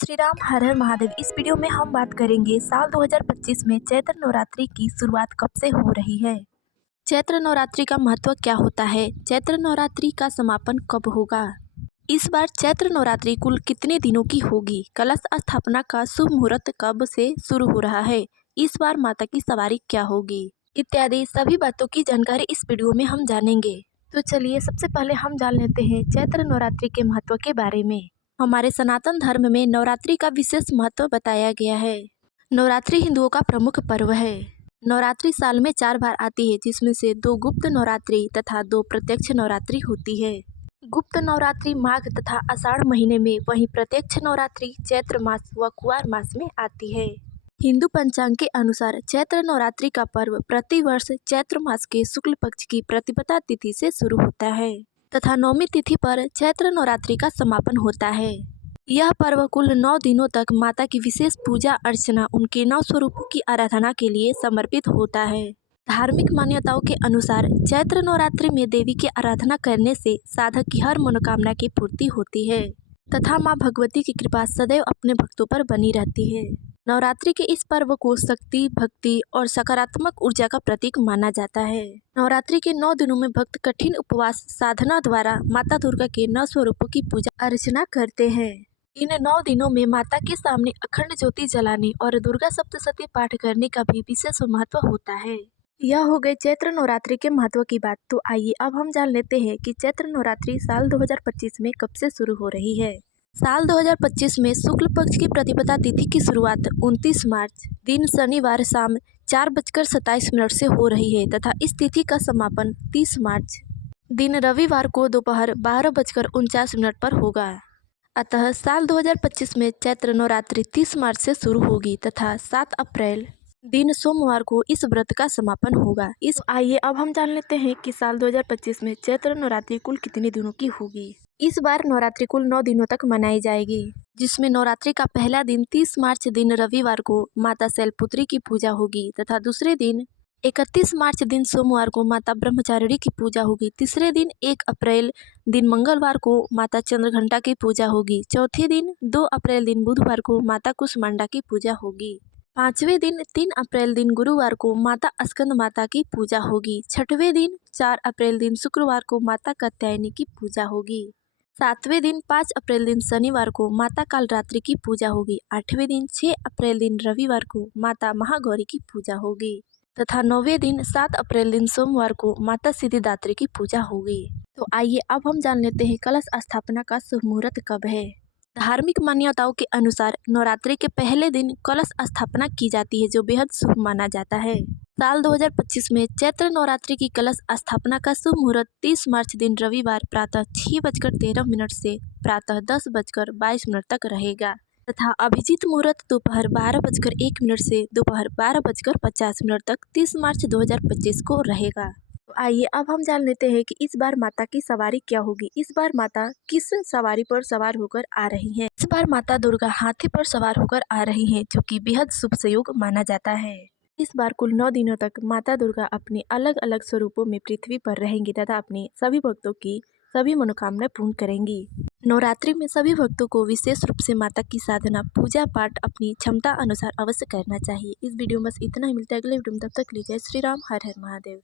श्री राम हर हर महादेव। इस वीडियो में हम बात करेंगे साल 2025 में चैत्र नवरात्रि की शुरुआत कब से हो रही है। चैत्र नवरात्रि का महत्व क्या होता है, चैत्र नवरात्रि का समापन कब होगा, इस बार चैत्र नवरात्रि कुल कितने दिनों की होगी, कलश स्थापना का शुभ मुहूर्त कब से शुरू हो रहा है, इस बार माता की सवारी क्या होगी, इत्यादि सभी बातों की जानकारी इस वीडियो में हम जानेंगे। तो चलिए सबसे पहले हम जान लेते हैं चैत्र नवरात्रि के महत्व के बारे में। हमारे सनातन धर्म में नवरात्रि का विशेष महत्व बताया गया है। नवरात्रि हिंदुओं का प्रमुख पर्व है। नवरात्रि साल में 4 बार आती है, जिसमें से 2 गुप्त नवरात्रि तथा 2 प्रत्यक्ष नवरात्रि होती है। गुप्त नवरात्रि माघ तथा आषाढ़ महीने में, वहीं प्रत्यक्ष नवरात्रि चैत्र मास व कुआर मास में आती है। हिंदू पंचांग के अनुसार चैत्र नवरात्रि का पर्व प्रतिवर्ष चैत्र मास के शुक्ल पक्ष की प्रतिपदा तिथि से शुरू होता है तथा नवमी तिथि पर चैत्र नवरात्रि का समापन होता है। यह पर्व कुल 9 दिनों तक माता की विशेष पूजा अर्चना, उनके 9 स्वरूपों की आराधना के लिए समर्पित होता है। धार्मिक मान्यताओं के अनुसार चैत्र नवरात्रि में देवी की आराधना करने से साधक की हर मनोकामना की पूर्ति होती है तथा मां भगवती की कृपा सदैव अपने भक्तों पर बनी रहती है। नवरात्रि के इस पर्व को शक्ति, भक्ति और सकारात्मक ऊर्जा का प्रतीक माना जाता है। नवरात्रि के 9 दिनों में भक्त कठिन उपवास साधना द्वारा माता दुर्गा के 9 स्वरूपों की पूजा अर्चना करते हैं। इन 9 दिनों में माता के सामने अखंड ज्योति जलाने और दुर्गा सप्तशती पाठ करने का भी विशेष महत्व होता है। यह हो गई चैत्र नवरात्रि के महत्व की बात। तो आइए अब हम जान लेते हैं कि चैत्र नवरात्रि साल 2025 में कब से शुरू हो रही है। साल 2025 में शुक्ल पक्ष की प्रतिपदा तिथि की शुरुआत 29 मार्च दिन शनिवार शाम 4:27 से हो रही है तथा इस तिथि का समापन 30 मार्च दिन रविवार को दोपहर 12:49 पर होगा। अतः साल 2025 में चैत्र नवरात्रि 30 मार्च से शुरू होगी तथा 7 अप्रैल दिन सोमवार को इस व्रत का समापन होगा। आइए अब हम जान लेते हैं कि साल 2025 में चैत्र नवरात्रि कुल कितने दिनों की होगी। इस बार नवरात्रि कुल 9 दिनों तक मनाई जाएगी, जिसमें नवरात्रि का पहला दिन 30 मार्च दिन रविवार को माता शैलपुत्री की पूजा होगी तथा दूसरे दिन 31 मार्च दिन सोमवार को माता ब्रह्मचारिणी की पूजा होगी। तीसरे दिन 1 अप्रैल दिन मंगलवार को माता चंद्रघंटा की पूजा होगी। चौथे दिन 2 अप्रैल दिन बुधवार को माता कुष्मांडा की पूजा होगी। 5वें दिन 3 अप्रैल दिन गुरुवार को माता स्कंद माता की पूजा होगी। 6वें दिन 4 अप्रैल दिन शुक्रवार को माता कात्यायनी की पूजा होगी। 7वें दिन 5 अप्रैल दिन शनिवार को माता कालरात्रि की पूजा होगी। 8वें दिन 6 अप्रैल दिन रविवार को माता महागौरी की पूजा होगी तथा 9वें दिन 7 अप्रैल दिन सोमवार को माता सिद्धिदात्री की पूजा होगी। तो आइए अब हम जान लेते हैं कलश स्थापना का शुभ मुहूर्त कब है। धार्मिक मान्यताओं के अनुसार नवरात्रि के पहले दिन कलश स्थापना की जाती है, जो बेहद शुभ माना जाता है। साल 2025 में चैत्र नवरात्रि की कलश स्थापना का शुभ मुहूर्त 30 मार्च दिन रविवार प्रातः 6:13 से प्रातः 10:22 तक रहेगा तथा अभिजीत मुहूर्त दोपहर 12:01 से दोपहर 12:50 तक 30 मार्च 2025 को रहेगा। तो आइए अब हम जान लेते हैं कि इस बार माता की सवारी क्या होगी। इस बार माता किस सवारी पर सवार होकर आ रही हैं। इस बार माता दुर्गा हाथी पर सवार होकर आ रही हैं, जो कि बेहद शुभ संयोग माना जाता है। इस बार कुल 9 दिनों तक माता दुर्गा अपने अलग अलग स्वरूपों में पृथ्वी पर रहेंगी तथा अपने सभी भक्तों की सभी मनोकामना पूर्ण करेंगी। नवरात्रि में सभी भक्तों को विशेष रूप से माता की साधना, पूजा पाठ अपनी क्षमता अनुसार अवश्य करना चाहिए। इस वीडियो में बस इतना ही। मिलता है अगले वीडियो में, तब तक के लिए जय श्री राम, हर हर महादेव।